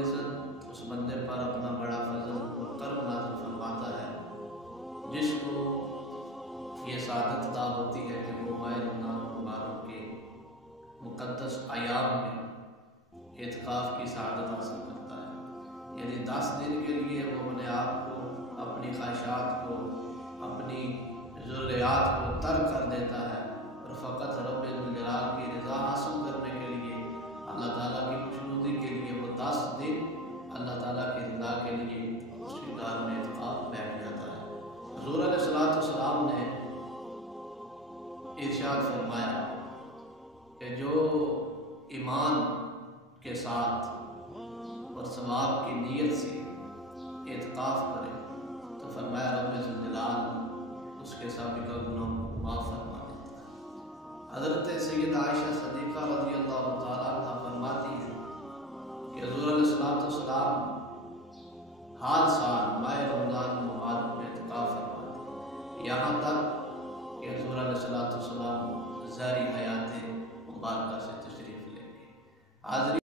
العزت اس بندے پر اپنا بڑا فضل اور کرم نازل فرماتا ہے جس کو یہ سعادت عطا ہوتی ہے کہ وہ ماہ رمضان مبارک کے مقدس ایام میں اعتکاف کی سعادت حاصل کرتا ہے۔ یعنی 10 دن کے لیے وہ اپنے آپ کو، اپنی خواہشات کو، اپنی ضروریات کو ترک کر دیتا ہے اور فقط رب ذوالجلال کی رضا حاصل کرنے کے لیے، اللہ تعالیٰ کی خوشنودی کے لیے وہ 10 دن اللہ تعالیٰ کی رضا کے لیے اس کے گھر میں اعتکاف بیٹھ جاتا ہے۔ حضور علیہ السلام نے ارشاد فرمایا کہ جو ایمان کے ساتھ اور ثواب کی نیت سے اعتکاف کرے تو فرمایا رب ذوالجلال اس کے سابقہ گناہوں کو معاف فرما دیتا ہے۔ حضرت سید عائشہ صدیقہ رضی اللہ تعالیٰ عنہ فرماتی ہیں کہ حضور علیہ السلام ہر سال ماہ رمضان مبارک میں اعتکاف فرماتے، یہاں تک کہ حضور علیہ السلام ظاہری حیات مبارکہ سے تشریف لیں گے۔ حاضرین